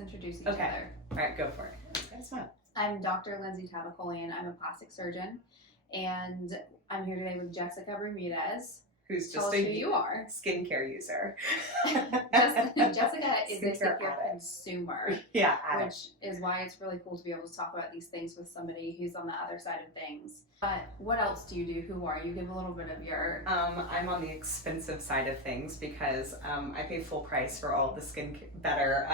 introduce each Okay. other. All right, go for it. That's fun. I'm Dr. Lindsey Tavakolian. I'm a plastic surgeon, and I'm here today with Jessica Bermudez. Who's Tell just us a who you are. skincare user. Jessica is a skincare addict. consumer, Yeah, which is why it's really cool to be able to talk about these things with somebody who's on the other side of things. But what else do you do? Who are you? Give a little bit of your... I'm on the expensive side of things because I pay full price for all of the skin better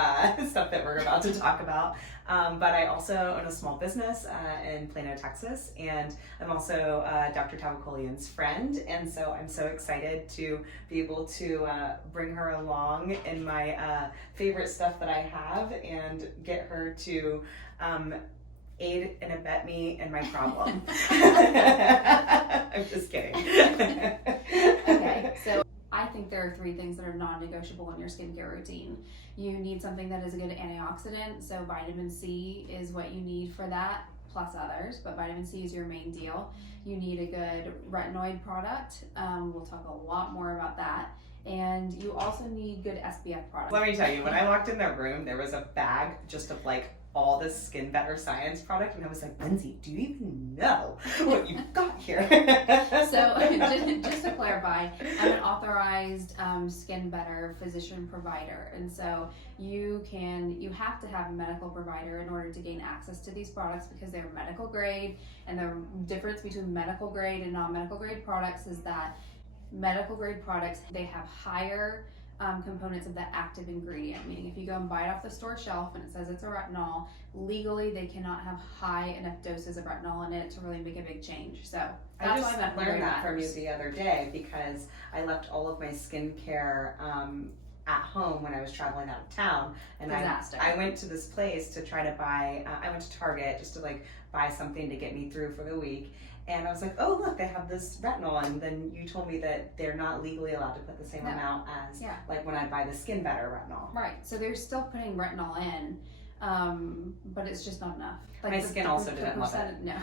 stuff that we're about to talk about. But I also own a small business in Plano, Texas, and I'm also Dr. Tavakolian's friend, and so I'm so excited to be able to bring her along in my favorite stuff that I have and get her to aid and abet me in my problem. I'm just kidding. Okay, so I think there are 3 things that are non-negotiable in your skincare routine. You need something that is a good antioxidant, so vitamin C is what you need for that, plus others, but vitamin C is your main deal. You need a good retinoid product. We'll talk a lot more about that. And you also need good SPF products. Let me tell you, when I walked in the room, there was a bag just of like all this Skin Better Science product, and I was like, Lindsey, do you even know what you've got here? So just to clarify, I'm an authorized Skin Better physician provider, and so you have to have a medical provider in order to gain access to these products because they're medical grade, and the difference between medical grade and non-medical grade products is that medical grade products, they have higher components of the active ingredient, meaning if you go and buy it off the store shelf and it says it's a retinol, legally they cannot have high enough doses of retinol in it to really make a big change. So I just learned that from you the other day because I left all of my skincare at home when I was traveling out of town, and I went to this place to try to buy, I went to Target just to like buy something to get me through for the week. And I was like, oh, look, they have this retinol. And then you told me that they're not legally allowed to put the same amount as like when I buy the Skin Better retinol. Right. So they're still putting retinol in, but it's just not enough. Like my skin also didn't love it. No.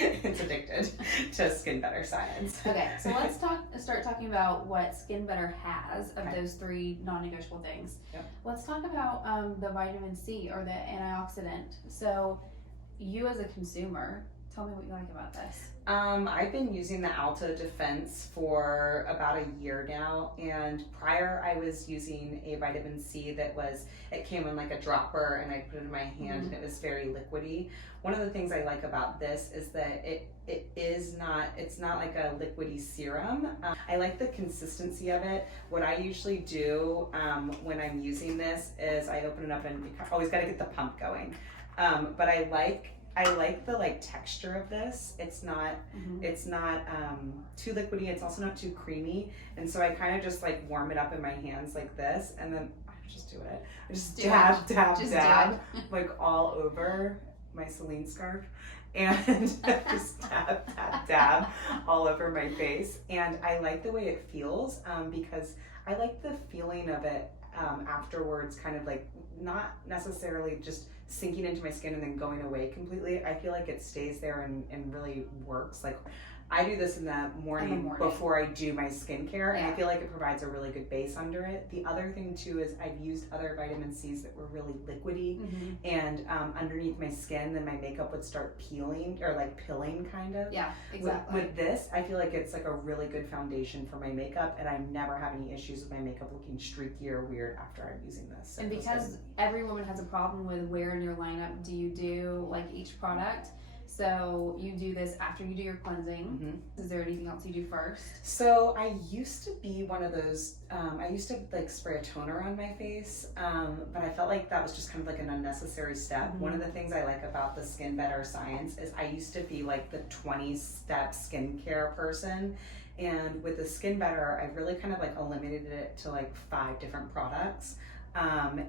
It's addicted to Skin Better Science. Okay, so let's start talking about what Skin Better has of those 3 non-negotiable things. Yep. Let's talk about the vitamin C or the antioxidant. So you as a consumer, tell me what you like about this. I've been using the Alto Defense for about a year now, and prior I was using a vitamin C that it came in like a dropper, and I put it in my hand, and it was very liquidy. One of the things I like about this is that it's not like a liquidy serum. I like the consistency of it. What I usually do when I'm using this is I open it up, and you always got to get the pump going. But I like the like texture of this. It's not too liquidy. It's also not too creamy. And so I kind of just like warm it up in my hands like this, and then I just do it. I just dab like all over my Celine scarf, and just dab all over my face. And I like the way it feels because I like the feeling of it afterwards, kind of like not necessarily just sinking into my skin and then going away completely. I feel like it stays there and really works. Like I do this in the morning before I do my skincare, and I feel like it provides a really good base under it. The other thing too is I've used other vitamin C's that were really liquidy, and underneath my skin, then my makeup would start peeling or like pilling kind of. Yeah, exactly. With this, I feel like it's like a really good foundation for my makeup, and I never have any issues with my makeup looking streaky or weird after I'm using this. And because every woman has a problem with where in your lineup do you do like each product. So you do this after you do your cleansing. Is there anything else you do first? So I used to be one of those, I used to like spray a toner on my face, but I felt like that was just kind of like an unnecessary step. One of the things I like about the Skin Better Science is I used to be like the 20-step skincare person. And with the Skin Better, I've really kind of like eliminated it to like 5 different products.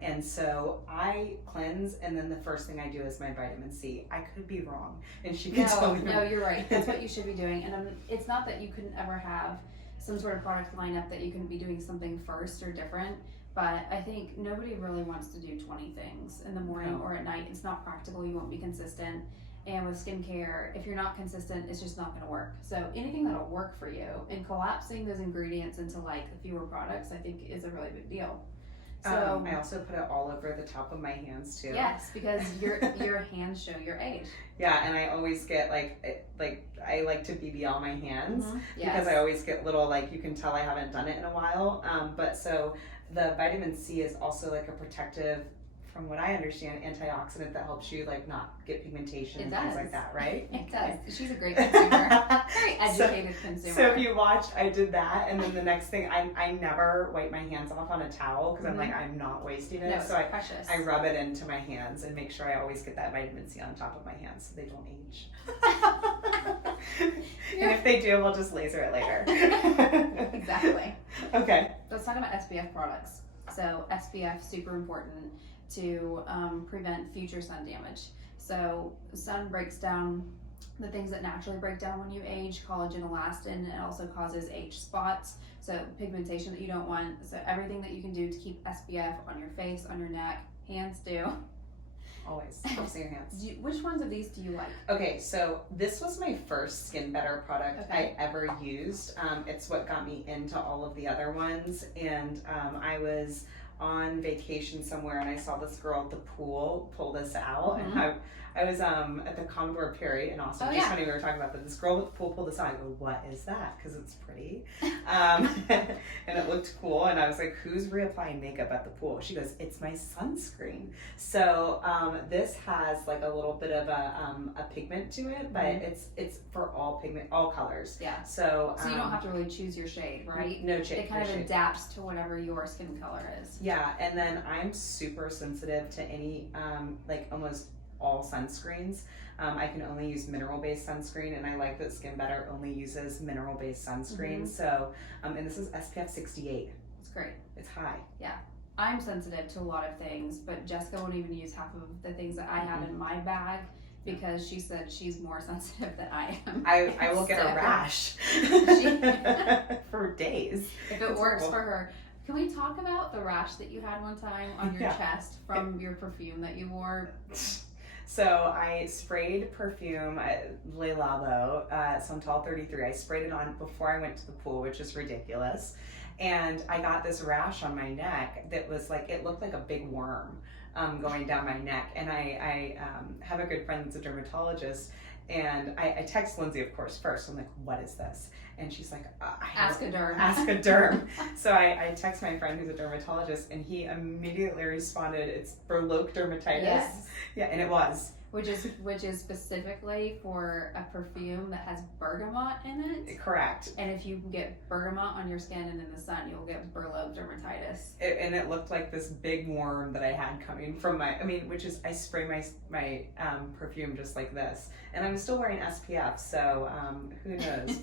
And so I cleanse, and then the first thing I do is my vitamin C. I could be wrong, and she can tell me. No, you're right. That's what you should be doing. And it's not that you couldn't ever have some sort of product lineup that you couldn't be doing something first or different, but I think nobody really wants to do 20 things in the morning or at night. It's not practical. You won't be consistent. And with skincare, if you're not consistent, it's just not going to work. So anything that'll work for you, and collapsing those ingredients into like fewer products, I think is a really big deal. So I also put it all over the top of my hands too. yes, because your hands show your age. Yeah, and I always get I like to BBL my hands because Yes. I always get little, like, you can tell I haven't done it in a while. But so the vitamin C is also like a protective, from what I understand, antioxidant that helps you like not get pigmentation and things like that, right? It does. She's a great consumer. Very educated consumer. So if you watched, I did that, and then the next thing, I never wipe my hands off on a towel because I'm like, I'm not wasting it. No, so precious. I rub it into my hands and make sure I always get that vitamin C on top of my hands so they don't age. And if they do, we'll just laser it later. Exactly. Okay. Let's talk about SPF products. So SPF, super important to prevent future sun damage. So sun breaks down the things that naturally break down when you age, collagen, elastin. It also causes age spots, so pigmentation that you don't want. So everything that you can do to keep SPF on your face, on your neck, hands do. Always. Helps in your hands. Which ones of these do you like? Okay, so this was my first Skin Better product I ever used. It's what got me into all of the other ones. And I was on vacation somewhere and I saw this girl at the pool pull this out. And I was at the Commodore Perry in Austin. Just funny, we were talking about that. This girl at the pool pulled this out. I go, what is that? Because it's pretty. And it looked cool. And I was like, who's reapplying makeup at the pool? She goes, it's my sunscreen. So this has like a little bit of a pigment to it, but it's for all pigment, all colors. Yeah. So you don't have to really choose your shade, right? No shade. It kind of adapts to whatever your skin color is. Yeah, and then I'm super sensitive to any like almost all sunscreens. I can only use mineral-based sunscreen, and I like that Skin Better only uses mineral-based sunscreen. So, and this is SPF 68. It's great. It's high. Yeah. I'm sensitive to a lot of things, but Jessica won't even use half of the things that I have in my bag because she said she's more sensitive than I am. I will get a rash for days. If it works for her. Can we talk about the rash that you had one time on your chest from your perfume that you wore? So I sprayed perfume, Le Labo, Santal 33. I sprayed it on before I went to the pool, which is ridiculous. And I got this rash on my neck that was like, it looked like a big worm going down my neck. And I have a good friend that's a dermatologist. And I text Lindsey, of course, first. I'm like, what is this? And she's like, ask a derm. Ask a derm. So I text my friend who's a dermatologist, and he immediately responded, it's Berloque dermatitis. Yes. Yeah, and it was. Which is specifically for a perfume that has bergamot in it. Correct. And if you get bergamot on your skin and in the sun, you'll get Berloque dermatitis. And it looked like this big worm that I had coming from I spray my perfume just like this. And I'm still wearing SPF, so who knows?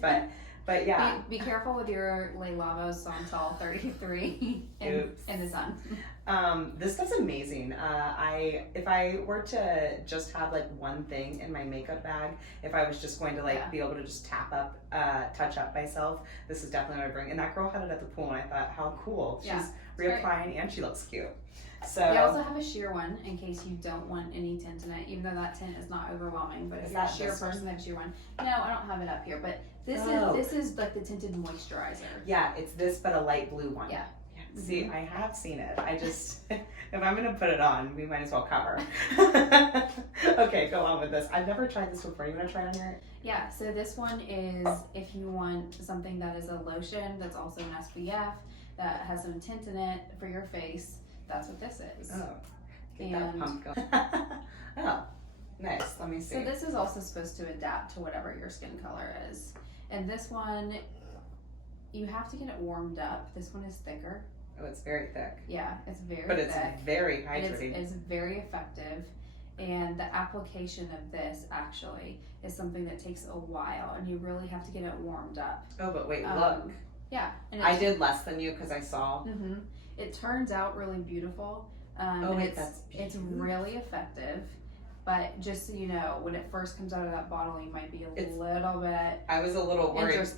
But yeah. Be careful with your Le Labo Santal 33 in the sun. This does amazing. If I were to just have like one thing in my makeup bag, if I was just going to be able to just touch up myself, this is definitely what I bring. And that girl had it at the pool, and I thought, how cool. She's reapplying and she looks cute. So we also have a sheer one in case you don't want any tint in it, even though that tint is not overwhelming. But if you're a sheer person, have sheer one. No, I don't have it up here, but this is like the tinted moisturizer. Yeah, it's this but a light blue one. Yeah. See, I have seen it. I just, if I'm going to put it on, we might as well cover. Okay, go on with this. I've never tried this before. You want to try it on your? Yeah, so this one is if you want something that is a lotion that's also an SPF, that has some tint in it for your face, that's what this is. Oh, get that pump going. Oh, nice. Let me see. So this is also supposed to adapt to whatever your skin color is. And this one, you have to get it warmed up. This one is thicker. Oh, it's very thick. Yeah, it's very thick. But it's very hydrating. It's very effective. And the application of this actually is something that takes a while, and you really have to get it warmed up. Oh, but wait, look. Yeah. And I did less than you because I saw. Mm-hmm. It turns out really beautiful. That's beautiful. It's really effective. But just so you know, when it first comes out of that bottle, you might be a little bit. I was a little worried.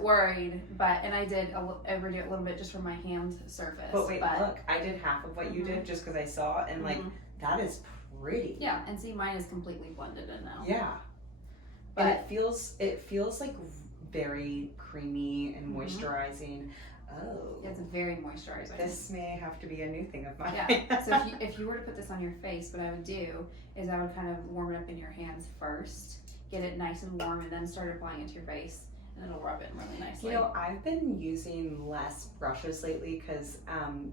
Worried. But I did overdo it a little bit just for my hand surface. But wait, look, I did half of what you did just because I saw, and that is pretty. Yeah, and see, mine is completely blended in now. Yeah. But it feels like very creamy and moisturizing. Oh. It's very moisturizing. This may have to be a new thing of mine. Yeah. So if you were to put this on your face, what I would do is I would kind of warm it up in your hands first, get it nice and warm, and then start applying it to your face, and it'll rub in really nicely. You know, I've been using less brushes lately because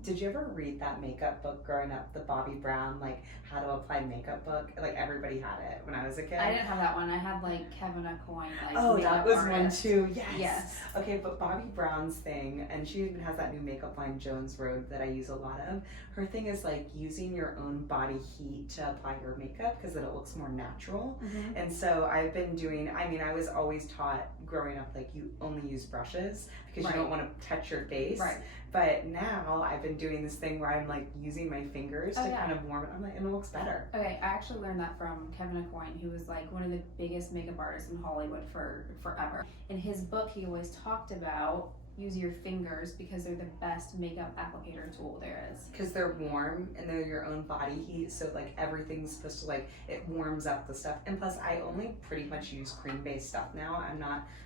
did you ever read that makeup book growing up, the Bobbi Brown, like how to apply makeup book? Like everybody had it when I was a kid. I didn't have that one. I had like Tavakolian, like oh, makeup that was artist. one too. Yes. Yes. Okay, but Bobbi Brown's thing, and she even has that new makeup line, Jones Road, that I use a lot of. Her thing is like using your own body heat to apply your makeup because then it looks more natural. Mm-hmm. And so I've been doing, I mean, I was always taught growing up, like you only use brushes because Right. you don't want to touch your face. Right. But now I've been doing this thing where I'm like using my fingers to yeah. kind of warm it. I'm like, and it looks better. Okay, I actually learned that from Tavakolian, who was like one of the biggest makeup artists in Hollywood for forever. In his book, he always talked about use your fingers because they're the best makeup applicator tool there is. Because they're warm and they're your own body heat, so like everything's supposed to like, it warms up the stuff. And plus I only pretty much use cream-based stuff now.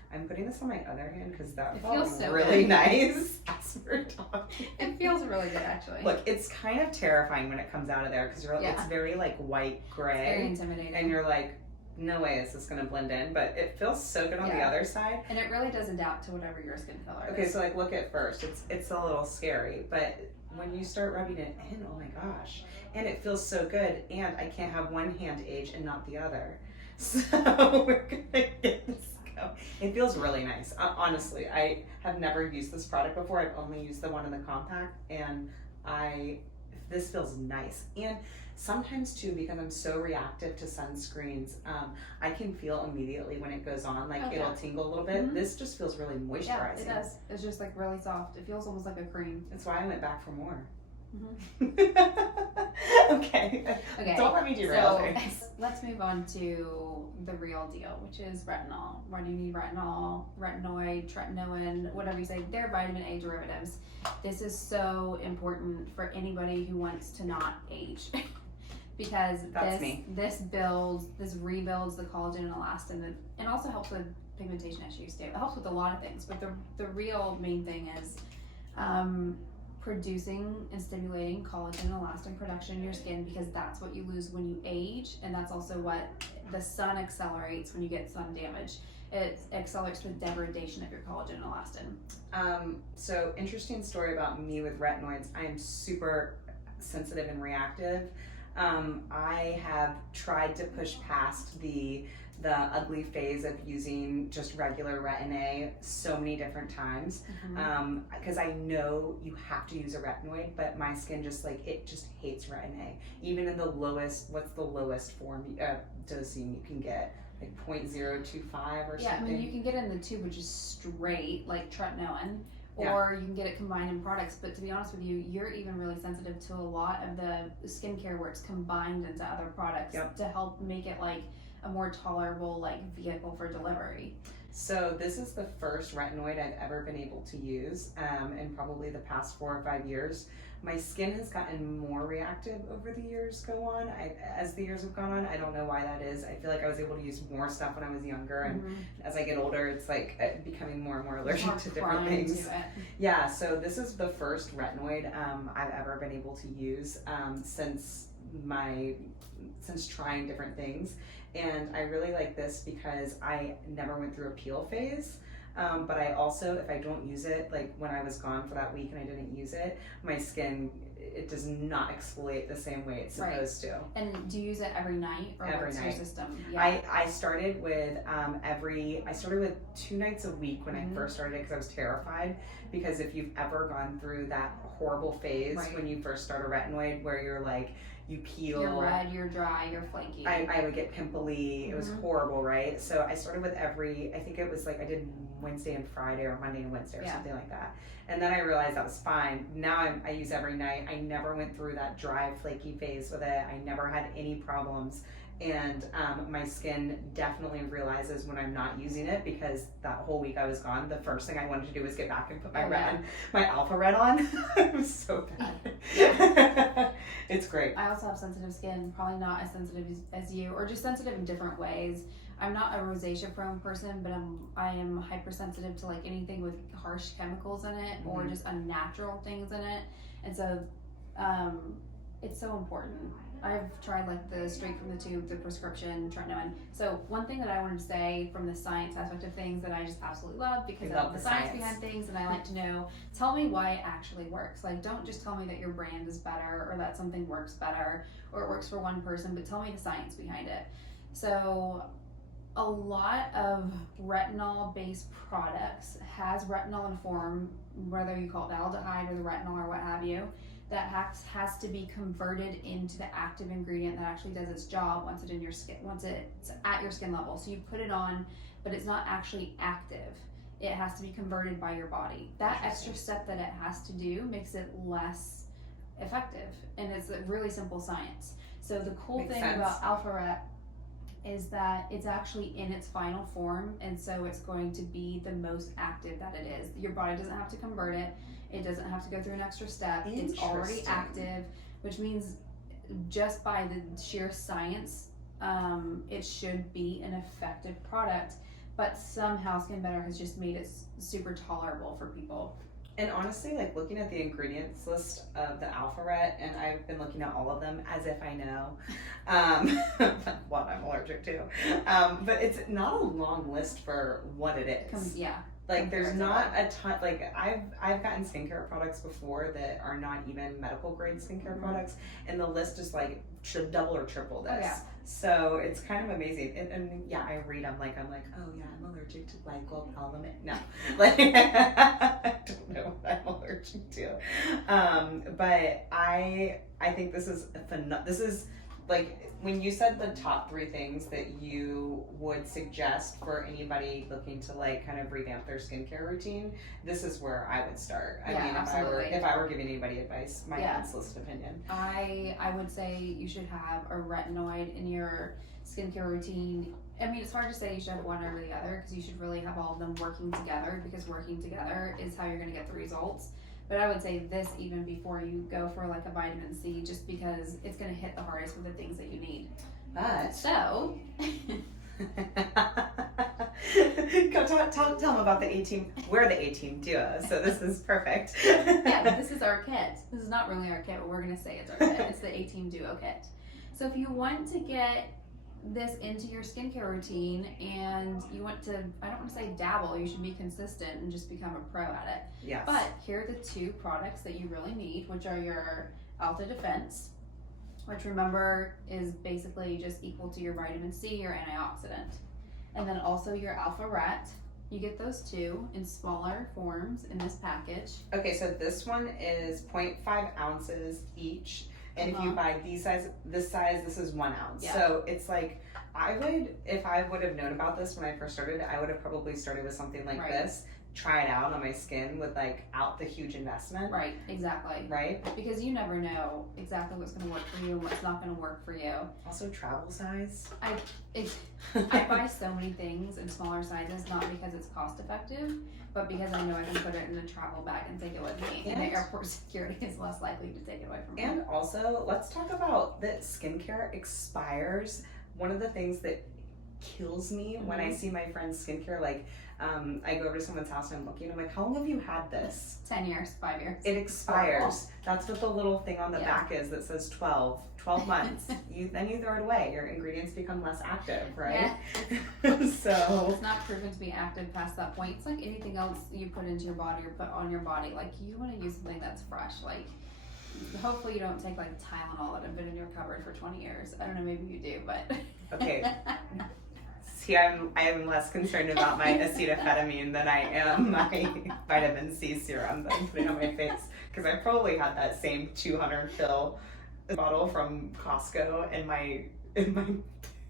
I'm putting this on my other hand because that It felt feels so really good. nice as we're talking. It feels really good, actually. Look, it's kind of terrifying when it comes out of there because Yeah. it's very like white It's very gray, intimidating. and you're like, no way is this gonna blend in, but it feels so good on the Yeah. other side. And it really does adapt to whatever your skin color Okay, is. so like look at first, it's a little scary, but when you start rubbing it in, oh my gosh, and it feels so good, and I can't have one hand age and not the other, so we're gonna get this go. It feels really nice. Honestly, I have never used this product before. I've only used the one in the compact, and this feels nice. And sometimes too, because I'm so reactive to sunscreens, I can feel immediately when it goes on, like Okay. it'll tingle a little bit. Mhm. This just feels really moisturizing. Yeah, it does. It's just like really soft. It feels almost like a cream. That's why I went back for more. Mm-hmm. Okay. Okay. Don't let me derail So things. let's move on to the real deal, which is retinol. Why do you need retinol, retinoid, tretinoin, whatever you say? They're vitamin A derivatives. This is so important for anybody who wants to not age. Because That's me. this rebuilds the collagen and elastin, and also helps with pigmentation issues too. It helps with a lot of things, but the real main thing is producing and stimulating collagen and elastin production in your skin, because that's what you lose when you age, and that's also what the sun accelerates when you get sun damage. It accelerates the degradation of your collagen and elastin. So interesting story about me with retinoids. I'm super sensitive and reactive. I have tried to push past the ugly phase of using just regular Retin-A so many different times, because I know you have to use a retinoid, but my skin just hates Retin-A. Even in the lowest, what's the lowest form dosing you can get? Like 0.025 or Yeah, something? I mean, you can get it in the tube, which is straight, like tretinoin, Yeah. or you can get it combined in products. But to be honest with you, you're even really sensitive to a lot of the skincare where it's combined into other products to help make it like a more tolerable like vehicle for delivery. So this is the first retinoid I've ever been able to use in probably the past 4 or 5 years. My skin has gotten more reactive over the years as the years have gone on. I don't know why that is. I feel like I was able to use more stuff when I was younger, and as I get older, it's like becoming more and more allergic to different things. To it. Yeah, so this is the first retinoid I've ever been able to use since trying different things. And I really like this because I never went through a peel phase. But I also, if I don't use it, like when I was gone for that week and I didn't use it, my skin, it does not exfoliate the same way it's supposed to. And do you use it every night, or Every what's night. your system? Yeah. I started with I started with 2 nights a week when I first started, because I was terrified. Because if you've ever gone through that horrible phase when you first start a retinoid, where you're like, you peel, you're red, you're dry, you're flaky. I would get pimply. It was horrible, right? So I started with I think it was like I did Wednesday and Friday, or Monday and Wednesday, or something like that. And then I realized that was fine. Now I use every night. I never went through that dry, flaky phase with it. I never had any problems. And my skin definitely realizes when I'm not using it, because that whole week I was gone, the first thing I wanted to do was get back and put my Alpha Red on. It was so bad. It's great. I also have sensitive skin, probably not as sensitive as you, or just sensitive in different ways. I'm not a rosacea-prone person, but I am hypersensitive to like anything with harsh chemicals in it or just unnatural things in it, and so it's so important. I've tried like the straight from the tube, the prescription tretinoin. So one thing that I wanted to say from the science aspect of things that I just absolutely love, because of the science behind things, and I like to know, tell me why it actually works. Like, don't just tell me that your brand is better or that something works better or it works for one person, but tell me the science behind it. So a lot of retinol based products has retinol in form, whether you call it aldehyde or the retinol or what have you, that has to be converted into the active ingredient that actually does its job once it's in your skin, once it's at your skin level. So you put it on, but it's not actually active. It has to be converted by your body. That extra step that it has to do makes it less effective, and it's a really simple science. So the cool thing about Alpha-Ret is that it's actually in its final form, and so it's going to be the most active that it is. Your body doesn't have to convert it. It doesn't have to go through an extra step. It's already active, which means just by the sheer science, it should be an effective product, but somehow Skin Better has just made it super tolerable for people. And honestly, like looking at the ingredients list of the Alpha-Ret, and I've been looking at all of them as if I know what I'm allergic to. But it's not a long list for what it is. Like there's not a ton, like I've gotten skincare products before that are not even medical grade skincare products, and the list is like double or triple this. So it's kind of amazing. And yeah, I read them like, I'm allergic to glycopyrrolate. No, like I don't know what I'm allergic to. But I think this is this is like, when you said the top 3 things that you would suggest for anybody looking to like kind of revamp their skincare routine, this is where I would start. I mean, if I were giving anybody advice, my unsolicited opinion. I would say you should have a retinoid in your skincare routine. I mean, it's hard to say you should have one over the other, because you should really have all of them working together, because working together is how you're going to get the results. But I would say this even before you go for like a vitamin C, just because it's going to hit the hardest with the things that you need. But so tell them about the A-Team. We're the A-Team duo, so this is perfect. Yeah, but this is our kit. This is not really our kit, but we're going to say it's our kit. It's the A-Team duo kit. So if you want to get this into your skincare routine and you want to, I don't want to say dabble, you should be consistent and just become a pro at it. Yes. But here are the 2 products that you really need, which are your Alta Defense, which remember is basically just equal to your vitamin C, your antioxidant. And then also your Alpha-Ret. You get those 2 in smaller forms in this package. Okay, so this one is 0.5 ounces each. And if you buy this size, this is 1 ounce. Yeah. So it's like, if I would have known about this when I first started, I would have probably started with something like this, try it out on my skin without the huge investment. Right, exactly. Right? Because you never know exactly what's going to work for you and what's not going to work for you. Also travel size. I buy so many things in smaller sizes, not because it's cost effective, but because I know I can put it in a travel bag and take it with me, and the airport security is less likely to take it away from me. And also, let's talk about that skincare expires. One of the things that kills me when I see my friends' skincare, I go over to someone's house and I'm looking, I'm like, how long have you had this? 10 years, 5 years. It expires. That's what the little thing on the back is that says 12 months. Then you throw it away. Your ingredients become less active, right? Yeah. So it's not proven to be active past that point. It's like anything else you put into your body or put on your body. Like, you want to use something that's fresh. Like, hopefully you don't take like Tylenol that have been in your cupboard for 20 years. I don't know, maybe you do, but okay. See, I am less concerned about my acetaminophen than I am my vitamin C serum that I'm putting on my face, because I probably had that same 200 pill bottle from Costco in my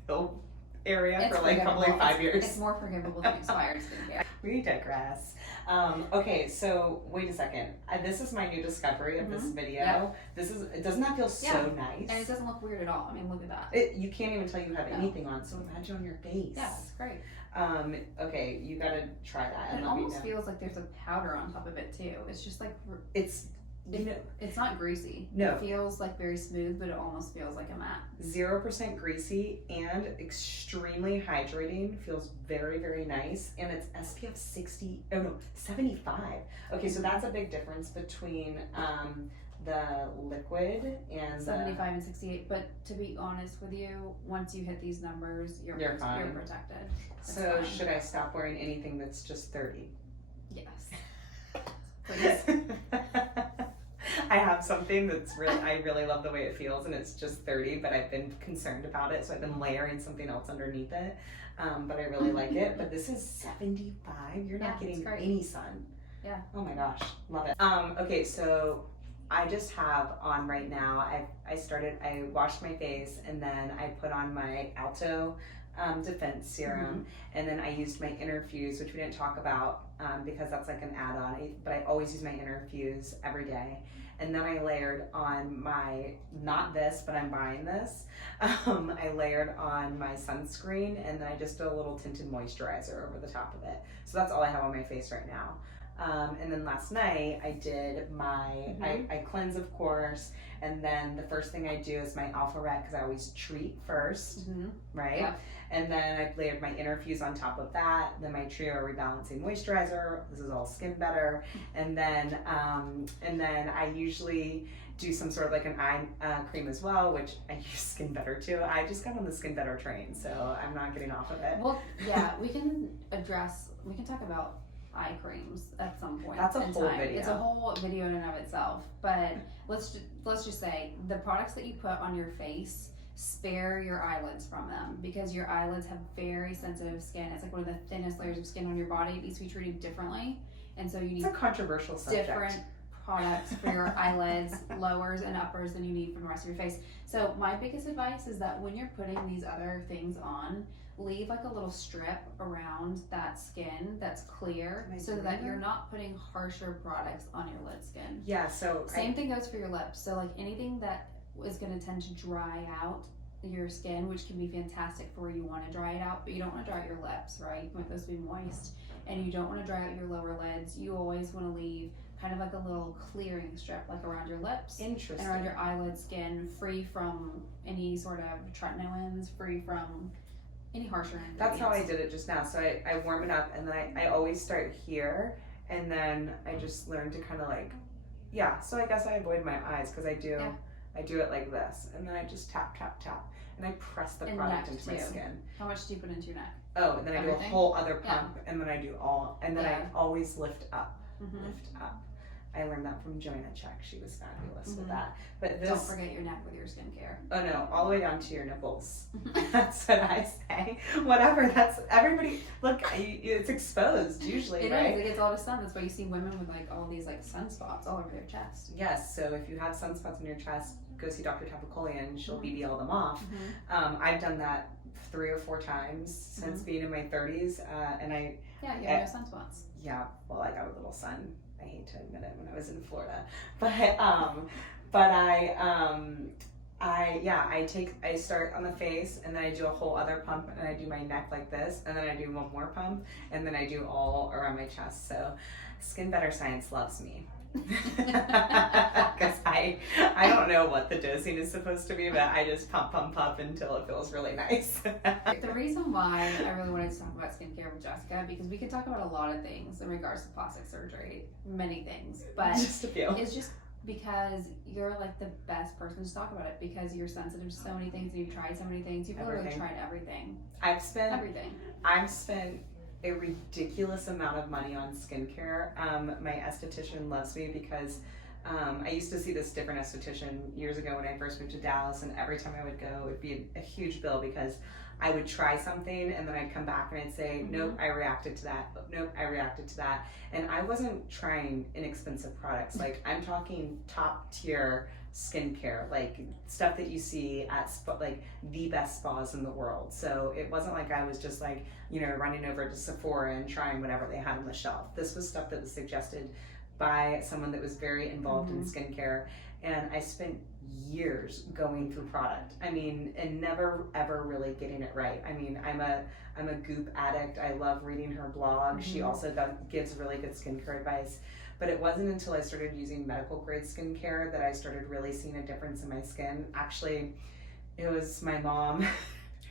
pill area for like probably 5 years. It's more forgivable than expired skincare. We digress. Okay, so wait a second. This is my new discovery of this video. Yep. Doesn't that feel so nice? And it doesn't look weird at all. I mean, look at that. You can't even tell you have anything on, so imagine on your face. Yeah, it's great. Okay, you gotta try that. And it almost feels like there's a powder on top of it too. It's just like It's not greasy. No. It feels like very smooth, but it almost feels like a matte. 0% greasy and extremely hydrating. Feels very, very nice. And it's SPF 75. Okay, so that's a big difference between the liquid and 75 and 68. But to be honest with you, once you hit these numbers, you're fine. You're protected. So fine. should I stop wearing anything that's just 30? Yes. Please. I have something that's I really love the way it feels, and it's just 30, but I've been concerned about it, so I've been layering something else underneath it. But I really like it. But this is 75. You're not getting any sun. Yeah. Oh my gosh, love it. Okay, so I just have on right now. I washed my face, and then I put on my Alto Defense Serum, and then I used my Interfuse, which we didn't talk about because that's like an add-on, but I always use my Interfuse every day. And then I layered on my, not this, but I'm buying this, I layered on my sunscreen, and then I just did a little tinted moisturizer over the top of it. So that's all I have on my face right now. And then last night I did my, I cleanse, of course, and then the first thing I do is my Alpha Ret, because I always treat first, right? Yep. And then I layered my Interfuse on top of that, then my Trio Rebalancing Moisturizer. This is all Skin Better. And then I usually do some sort of like an eye cream as well, which I use Skin Better too. I just got on the Skin Better train, so I'm not getting off of it. Well, yeah, we can talk about eye creams at some point. That's a whole video. It's a whole video in and of itself. But let's just say the products that you put on your face, spare your eyelids from them, because your eyelids have very sensitive skin. It's like one of the thinnest layers of skin on your body. It needs to be treated differently, and so you need a controversial subject. Different products for your eyelids, lowers and uppers, than you need for the rest of your face. So my biggest advice is that when you're putting these other things on, leave like a little strip around that skin that's clear, so that you're not putting harsher products on your lid skin. Yeah, so same thing goes for your lips. So like anything that is going to tend to dry out your skin, which can be fantastic for where you want to dry it out, but you don't want to dry out your lips, right? You want those to be moist, and you don't want to dry out your lower lids. You always want to leave kind of like a little clearing strip, like around your lips and around your eyelid skin, free from any sort of tretinoins, free from any harsher ingredients. That's how I did it just now. So I warm it up, and then I always start here, and then I just learn to kind of like, so I guess I avoid my eyes, because I do it like this, and then I just tap, tap, tap, and I press the product into my skin. How much do you put into your neck? Oh, and then I do a whole other pump, and then I do all, and then I always lift up, lift up. I learned that from Joanna Check. She was fabulous with that. But this, don't forget your neck with your skincare. Oh no, all the way down to your nipples. That's what I say. Whatever. That's everybody. Look, it's exposed usually, right? It gets all the sun. That's why you see women with like all these like sunspots all over their chest. Yes. So if you have sunspots in your chest, go see Dr. Tavakolian. She'll BBL them off. I've done that 3 or 4 times since being in my 30s, and I. Yeah, you have no sunspots. Yeah. Well, I got a little sun. I hate to admit it, when I was in Florida, but I start on the face, and then I do a whole other pump, and I do my neck like this, and then I do one more pump, and then I do all around my chest. So Skin Better Science loves me. Because I don't know what the dosing is supposed to be, but I just pump until it feels really nice. The reason why I really wanted to talk about skincare with Jessica, because we could talk about a lot of things in regards to plastic surgery, many things, but just a few. It's just because you're like the best person to talk about it, because you're sensitive to so many things, and you've tried so many things. You've literally tried everything. I've spent a ridiculous amount of money on skincare. My esthetician loves me because I used to see this different esthetician years ago when I first moved to Dallas, and every time I would go, it would be a huge bill, because I would try something, and then I'd come back and I'd say, nope, I reacted to that. Nope, I reacted to that. And I wasn't trying inexpensive products. Like, I'm talking top tier skincare, like stuff that you see at like the best spas in the world. So it wasn't like I was just like, running over to Sephora and trying whatever they had on the shelf. This was stuff that was suggested by someone that was very involved in skincare, and I spent years going through product. I mean, and never ever really getting it right. I mean, I'm a Goop addict. I love reading her blog. She also gives really good skincare advice. but it wasn't until I started using medical grade skincare that I started really seeing a difference in my skin. Actually, it was my mom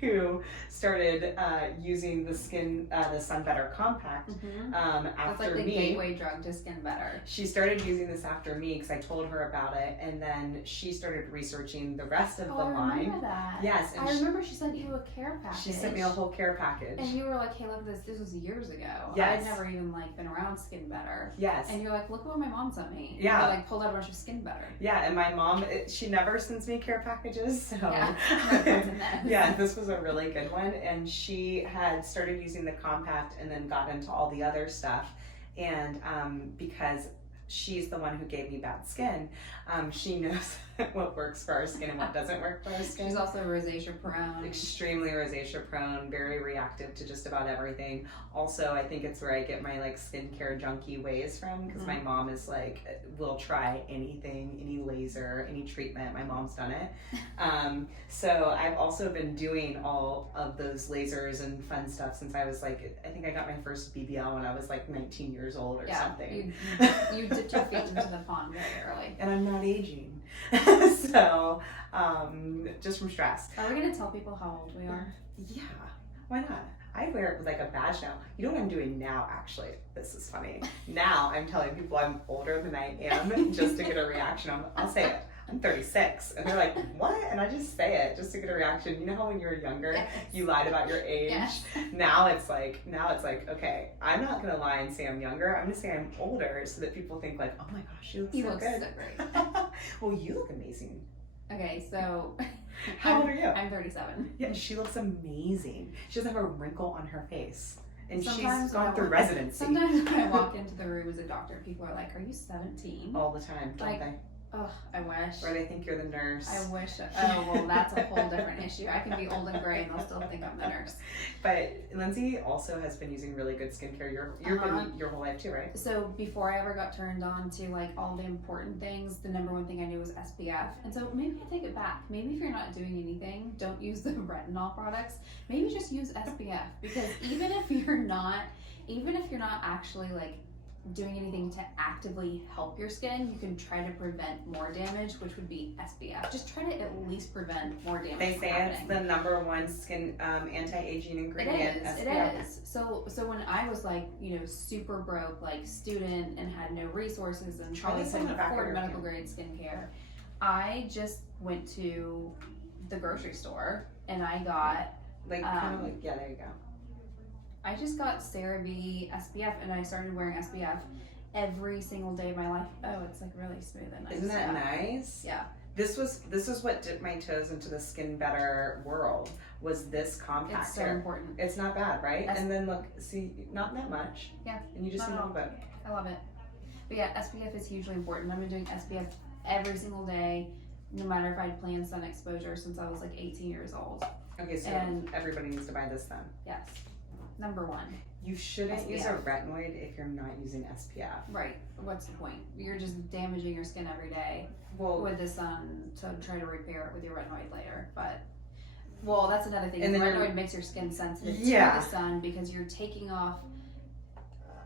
who started using the Sun Better Compact That's after like the me. gateway drug to Skin Better. She started using this after me because I told her about it, and then she started researching the rest of the I line. remember that. Yes, and I remember she sent you a care package. she sent me a whole care package. And you were like, hey, look at this. This was years ago. Yes. I'd never even like been around Skin Better. Yes. And you're like, look what my mom sent me. Yeah. And I like pulled out a bunch of Skin Better. Yeah, and my mom, she never sends me care packages, so Yeah. yeah, this was a really good one. And she had started using the compact and then got into all the other stuff. And because she's the one who gave me bad skin, she knows what works for our skin and what doesn't work for our skin. She's also rosacea-prone. Extremely rosacea-prone, very reactive to just about everything. Also, I think it's where I get my like skincare junkie ways from, because my mom is like, will try anything, any laser, any treatment. My mom's done it. So I've also been doing all of those lasers and fun stuff since I was like, I think I got my first BBL when I was like 19 years old or something. You dipped your feet into the pond very early. And I'm not aging. So, just from stress. Are we going to tell people how old we are? Yeah, why not? I wear it like a badge now. You know what I'm doing now, actually? This is funny. Now I'm telling people I'm older than I am just to get a reaction. I'll say it. I'm 36. And they're like, what? And I just say it just to get a reaction. You know how when you were younger, Yes. you lied about your age? Yes. Now it's like, okay, I'm not going to lie and say I'm younger. I'm going to say I'm older so that people think like, oh my gosh, she looks so good. So great. Well, you look amazing. Okay, so How old are you? I'm 37. Yeah, she looks amazing. She doesn't have a wrinkle on her face. And Sometimes she's gone when I through walk- residency. Sometimes when I walk into the room as a doctor, people are like, are you 17? All the time, don't Like, they? Oh, I wish. Or they think you're the nurse. I wish. Oh, well, that's a whole different issue. I can be old and gray and they'll still think I'm the nurse. But Lindsey also has been using really good skincare you've been your whole life too, right? So before I ever got turned on to like all the important things, the number one thing I knew was SPF. And so maybe I take it back. Maybe if you're not doing anything, don't use the retinol products. Maybe just use SPF, because even if you're not actually like doing anything to actively help your skin, you can try to prevent more damage, which would be SPF. Just try to at least prevent more damage. They from say happening. it's the number one skin anti-aging ingredient. It is. So when I was like, super broke, like student and had no resources and probably couldn't afford medical grade skincare, I just went to the grocery store and I got there you go. I just got CeraVe SPF and I started wearing SPF every single day of my life. Oh, it's like really smooth and nice. Isn't that nice? Yeah. This was what dipped my toes into the Skin Better world, was this compact. It's so important. It's not bad, right? And then look, see, not that much. Yeah. And you just need a little bit. I love it. But yeah, SPF is hugely important. I've been doing SPF every single day, no matter if I had planned sun exposure since I was like 18 years old. Okay, so everybody needs to buy this then. Yes. Number one. You shouldn't SPF. use a retinoid if you're not using SPF. Right. What's the point? You're just damaging your skin every day with the sun to try to repair it with your retinoid later. But, well, that's another thing. And then retinoid makes your skin sensitive to the sun because you're taking off.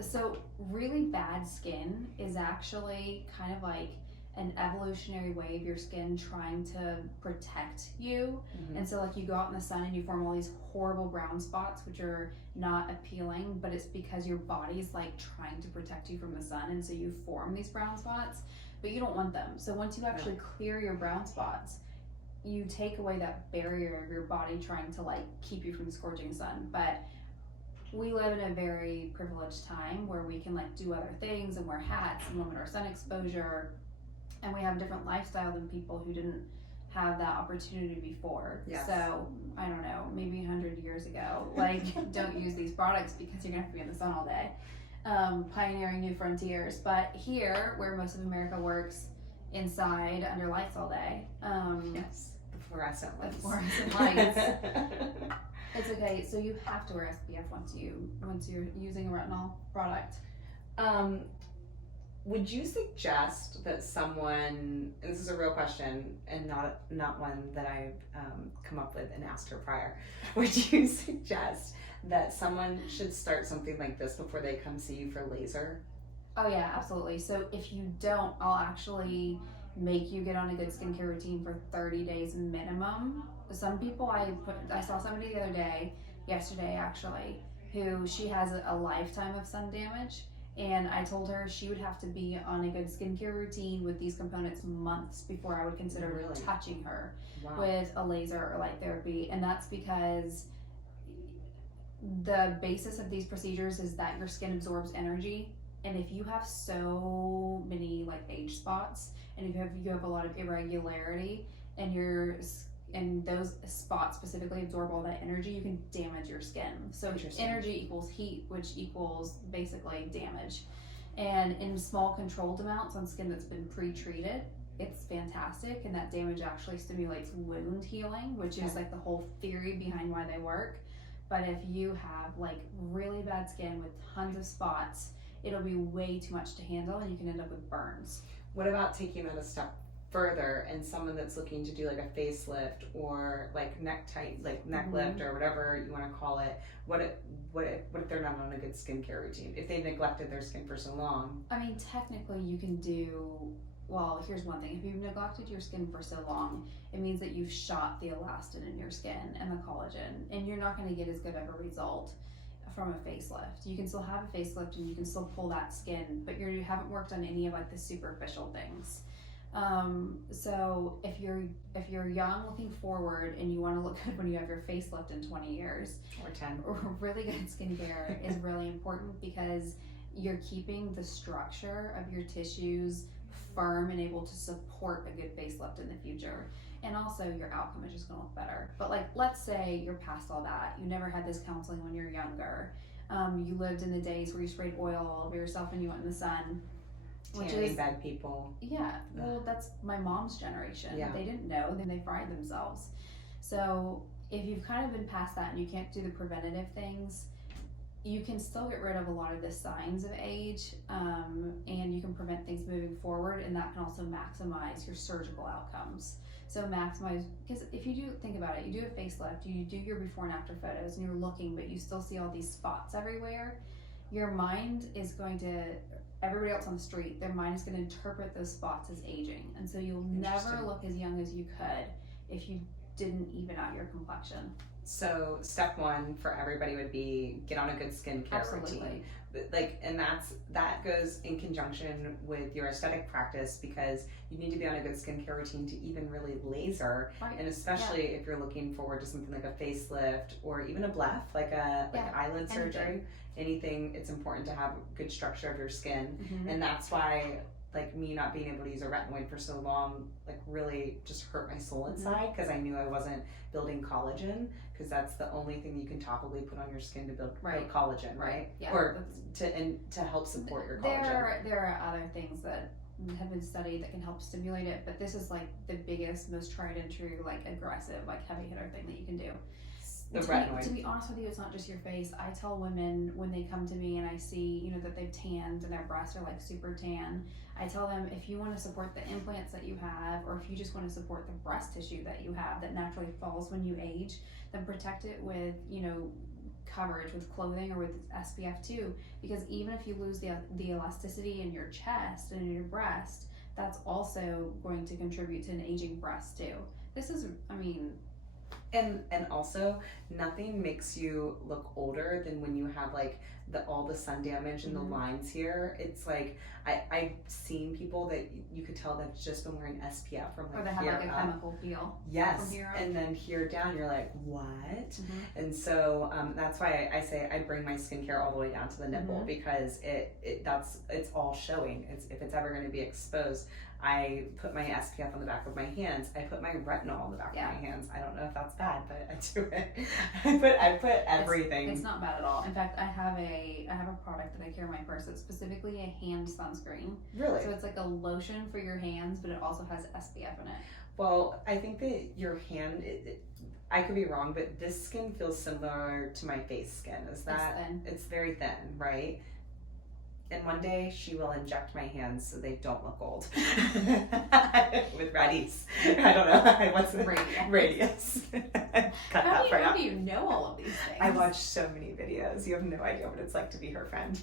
So, really bad skin is actually kind of like an evolutionary way of your skin trying to protect you. Mm-hmm. And so like you go out in the sun and you form all these horrible brown spots which are not appealing, but it's because your body's like trying to protect you from the sun, and so you form these brown spots, but you don't want them. So once you actually clear your brown spots, you take away that barrier of your body trying to like keep you from the scorching sun. But we live in a very privileged time where we can like do other things and wear hats and limit our sun exposure, and we have a different lifestyle than people who didn't have that opportunity before. Yes. So I don't know, maybe 100 years ago, like don't use these products because you're gonna have to be in the sun all day. Pioneering new frontiers. But here, where most of America works inside under lights all day, yes, the fluorescent lights. The fluorescent lights. It's okay. So you have to wear SPF once you're using a retinol product. Would you suggest that someone, and this is a real question and not one that I've come up with and asked her prior, would you suggest that someone should start something like this before they come see you for laser? Oh yeah, absolutely. So if you don't, I'll actually make you get on a good skincare routine for 30 days minimum. Some people I saw somebody the other day, yesterday actually, who she has a lifetime of sun damage. And I told her she would have to be on a good skincare routine with these components months before I would consider Really? touching her Wow. with a laser or light therapy. And that's because the basis of these procedures is that your skin absorbs energy, and if you have so many like age spots, and if you have a lot of irregularity, and and those spots specifically absorb all that energy, you can damage your skin. So energy equals heat, which equals basically damage. And in small controlled amounts on skin that's been pre-treated, it's fantastic, and that damage actually stimulates wound healing, which is like the whole theory behind why they work. But if you have like really bad skin with tons of spots, it'll be way too much to handle, and you can end up with burns. What about taking that a step further and someone that's looking to do like a facelift or like neck lift or whatever you want to call it? What if they're not on a good skincare routine? If they've neglected their skin for so long? I mean, technically you can do, well, here's one thing. If you've neglected your skin for so long, it means that you've shot the elastin in your skin and the collagen, and you're not going to get as good of a result from a facelift. You can still have a facelift and you can still pull that skin, but you haven't worked on any of like the superficial things. So if you're young looking forward and you want to look good when you have your facelift in 20 years or 10, really good skincare is really important, because you're keeping the structure of your tissues firm and able to support a good facelift in the future. And also your outcome is just going to look better. But like, let's say you're past all that, you never had this counseling when you're younger, you lived in the days where you sprayed oil all over yourself and you went in the sun, which is bad people. Yeah, well, that's my mom's generation. Yeah. They didn't know, then they fried themselves. So if you've kind of been past that and you can't do the preventative things, you can still get rid of a lot of the signs of age, and you can prevent things moving forward, and that can also maximize your surgical outcomes. So maximize, because if you do think about it, you do a facelift, you do your before and after photos, and you're looking, but you still see all these spots everywhere, your mind is going to, everybody else on the street, their mind is going to interpret those spots as aging, and so you'll never look as young as you could if you didn't even out your complexion. So step one for everybody would be get on a good skincare routine. And that goes in conjunction with your aesthetic practice, because you need to be on a good skincare routine to even really laser. Right. And especially if you're looking forward to something like a facelift or even a bleph, like eyelid surgery, anything, it's important to have good structure of your skin. And that's why like me not being able to use a retinoid for so long like really just hurt my soul inside, because I knew I wasn't building collagen, because that's the only thing you can topically put on your skin to build collagen, right? Yeah. Or to help support your collagen. There are other things that have been studied that can help stimulate it, but this is like the biggest, most tried and true, like aggressive, like heavy hitter thing that you can do. To be honest with you, it's not just your face. I tell women when they come to me and I see, that they've tanned and their breasts are like super tan, I tell them, if you want to support the implants that you have, or if you just want to support the breast tissue that you have that naturally falls when you age, then protect it with, coverage with clothing or with SPF 2, because even if you lose the elasticity in your chest and in your breast, that's also going to contribute to an aging breast too. This is, And also, nothing makes you look older than when you have like all the sun damage and the lines here. It's like I've seen people that you could tell they've just been wearing SPF from like, or they have like a chemical peel. Yes, from here and then here down you're like, what? And so that's why I say I bring my skincare all the way down to the nipple, because it's all showing. If it's ever going to be exposed, I put my SPF on the back of my hands. I put my retinol on the back of my hands. I don't know if that's bad, but I do it. I put everything. It's not bad at all. In fact, I have a product that I carry in my purse. It's specifically a hand sunscreen. Really? So it's like a lotion for your hands, but it also has SPF in it. Well, I think that your hand, I could be wrong, but this skin feels similar to my face skin. Is that? It's thin. It's very thin, right? And one day she will inject my hands so they don't look old. With Radies. I don't know. What's the radius? Cut that part out. How do you know all of these things? I watch so many videos. You have no idea what it's like to be her friend.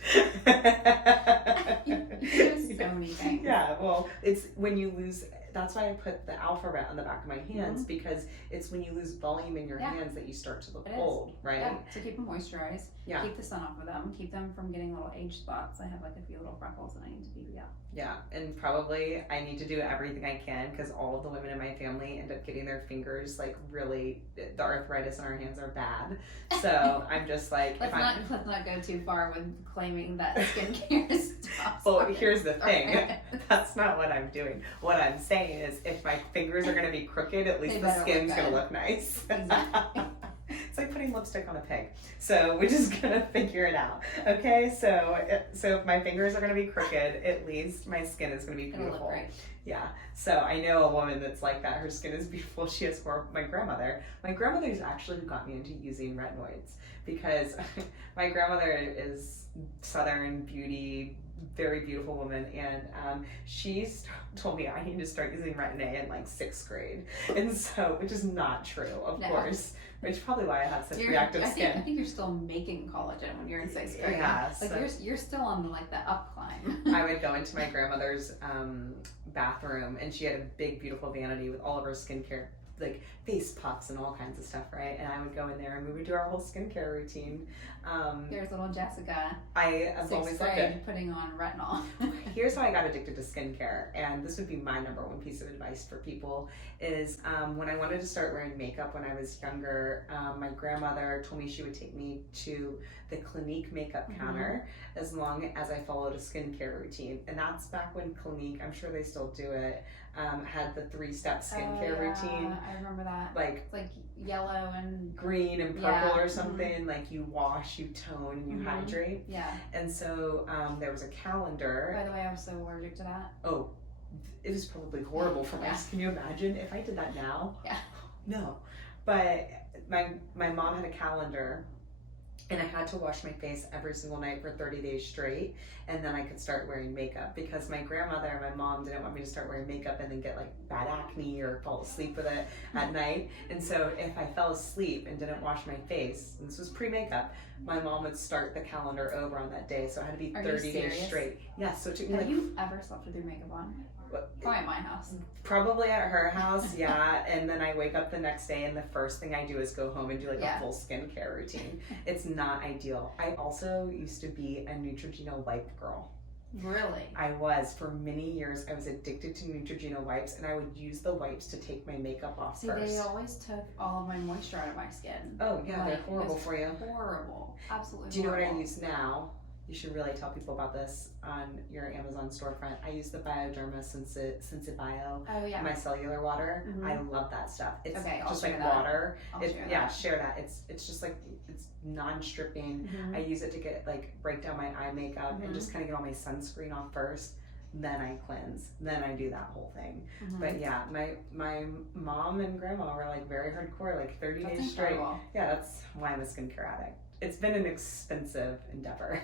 You do so many things. Yeah, well, it's when you lose. That's why I put the alphabet on the back of my hands, because it's when you lose volume in your hands that you start to look old, right? Yeah, to keep them moisturized, Yeah. keep the sun off of them, keep them from getting little age spots. I have like a few little freckles that I need to be out. Yeah, and probably I need to do everything I can, because all of the women in my family end up getting their fingers like really, the arthritis in our hands are bad. So I'm just like, let's not go too far with claiming that skincare stops. Well, here's the thing. That's not what I'm doing. What I'm saying is, if my fingers are going to be crooked, at least the skin's going to look nice. Exactly. It's like putting lipstick on a pig. So we're just going to figure it out. Okay? So if my fingers are going to be crooked, at least my skin is going to be beautiful. It'll look great. Yeah. So I know a woman that's like that. Her skin is beautiful. She has my grandmother. My grandmother's actually who got me into using retinoids, because my grandmother is Southern beauty, very beautiful woman, and she told me I need to start using Retin-A in like 6th grade, and so, which is not true, of course, which is probably why I have such reactive skin. I think you're still making collagen when you're in 6th grade. Yeah, like you're still on the up climb. I would go into my grandmother's bathroom, and she had a big, beautiful vanity with all of her skincare, like face puffs and all kinds of stuff, right? And I would go in there and we would do our whole skincare routine. There's little Jessica. I have always loved it. Putting on retinol. Here's how I got addicted to skincare, and this would be my number one piece of advice for people, is when I wanted to start wearing makeup when I was younger, my grandmother told me she would take me to the Clinique makeup counter as long as I followed a skincare routine. And that's back when Clinique, I'm sure they still do it, had the 3-step skincare routine. I remember that. Like, it's like yellow and green and purple or something. Like you wash, you tone, and you hydrate. Yeah. And so there was a calendar. By the way, I was so allergic to that. Oh, it was probably horrible for me. Can you imagine if I did that now? Yeah. No. But my mom had a calendar, and I had to wash my face every single night for 30 days straight, and then I could start wearing makeup, because my grandmother and my mom didn't want me to start wearing makeup and then get like bad acne or fall asleep with it at night. And so if I fell asleep and didn't wash my face, and this was pre-makeup, my mom would start the calendar over on that day, so I had to be 30 days straight. Yeah, so it took me Have you ever slept with your makeup on? Probably at my house. Probably at her house, yeah. And then I wake up the next day, and the first thing I do is go home and do like a full skincare routine. It's not ideal. I also used to be a Neutrogena wipe girl. Really? I was. For many years, I was addicted to Neutrogena wipes, and I would use the wipes to take my makeup off first. They always took all of my moisture out of my skin. Oh, yeah, they're horrible for you. Horrible. Absolutely Do you know horrible. what I use now? You should really tell people about this on your Amazon storefront. I use the Bioderma Sensibio, micellar water. I love that stuff. It's just like water. Share that. It's just like, it's non-stripping. I use it to get break down my eye makeup and just kind of get all my sunscreen off first. Then I cleanse. Then I do that whole thing. But yeah, my mom and grandma were like very hardcore, like 30 days straight. Incredible. Yeah, that's why I'm a skincare addict. It's been an expensive endeavor.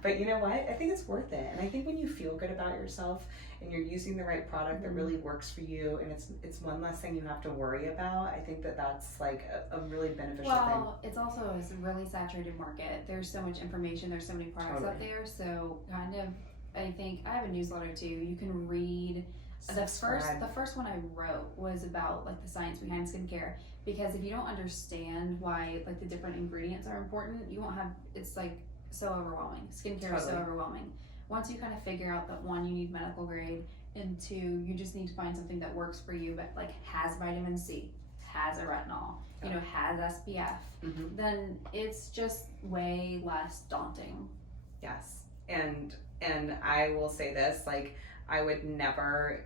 But you know what? I think it's worth it. And I think when you feel good about yourself and you're using the right product that really works for you, and it's one less thing you have to worry about, I think that's like a really beneficial thing. Well, it's also a really saturated market. There's so much information. There's so many products out there. So kind of, I think, I have a newsletter too. You can read. The first one I wrote was about like the science behind skincare, because if you don't understand why like the different ingredients are important, you won't have, it's like so overwhelming. Skincare is so overwhelming. Once you kind of figure out that 1, you need medical grade, and 2, you just need to find something that works for you, but like has vitamin C, has a retinol, has SPF, then it's just way less daunting. Yes. And I will say this, like, I would never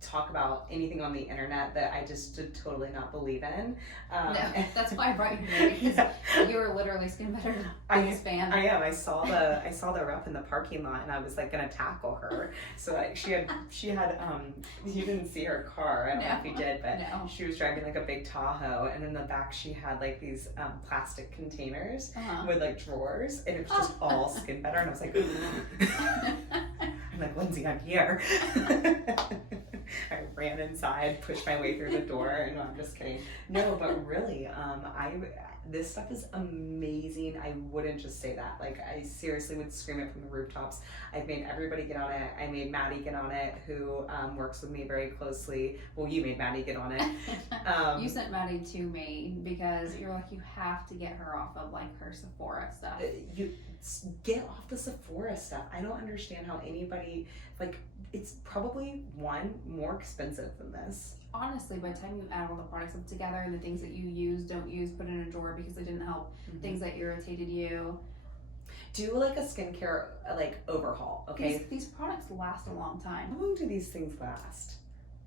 talk about anything on the internet that I just did totally not believe in. No, that's why I brought you here, because you were literally Skin Better's biggest fan. I am. I saw the rep in the parking lot, and I was like gonna tackle her. So she had you didn't see her car. I don't know if you did, but she was driving like a big Tahoe, and in the back she had like these plastic containers with like drawers, and it was just all Skin Better, and I was like, I'm like, Lindsay, I'm here. I ran inside, pushed my way through the door, and no, I'm just kidding. No, but really, this stuff is amazing. I wouldn't just say that. Like, I seriously would scream it from the rooftops. I've made everybody get on it. I made Maddie get on it, who works with me very closely. Well, you made Maddie get on it. You sent Maddie to me because you're like, you have to get her off of like her Sephora stuff. You get off the Sephora stuff. I don't understand how anybody, like, it's probably more expensive than this. Honestly, by the time you add all the products up together and the things that you use, don't use, put in a drawer because they didn't help, things that irritated you. Do like a skincare like overhaul, okay? These products last a long time. How long do these things last?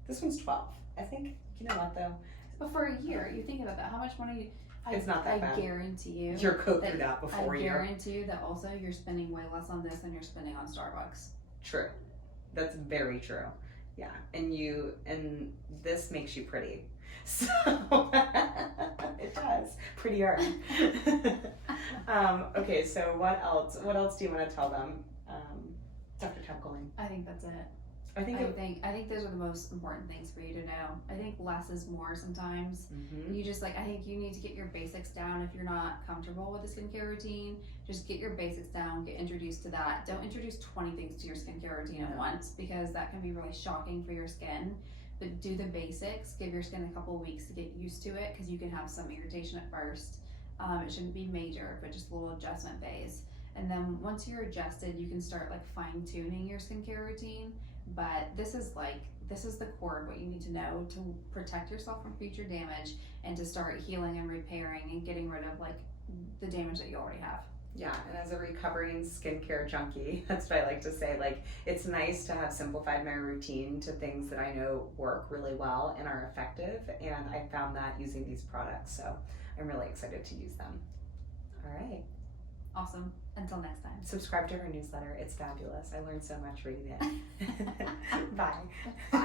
This one's 12. I think, you know what though? But for a year, you think about that. How much money? It's not that bad. I guarantee you. You're through that before you. I guarantee you that also you're spending way less on this than you're spending on Starbucks. True. That's very true. Yeah. And this makes you pretty. So it does. Prettier. Okay, so what else do you want to tell them, Dr. Tavakolian? I think that's it. I think those are the most important things for you to know. I think less is more sometimes. You just I think you need to get your basics down. If you're not comfortable with a skincare routine, just get your basics down, get introduced to that. Don't introduce 20 things to your skincare routine at once, because that can be really shocking for your skin. But do the basics, give your skin a couple of weeks to get used to it, because you can have some irritation at first. It shouldn't be major, but just a little adjustment phase. And then once you're adjusted, you can start fine tuning your skincare routine. But this is the core of what you need to know to protect yourself from future damage and to start healing and repairing and getting rid of the damage that you already have. Yeah, and as a recovering skincare junkie, that's what I like to say. It's nice to have simplified my routine to things that I know work really well and are effective, and I found that using these products. So I'm really excited to use them. All right. Awesome. Until next time. Subscribe to her newsletter. It's fabulous. I learned so much reading it. Bye. Bye.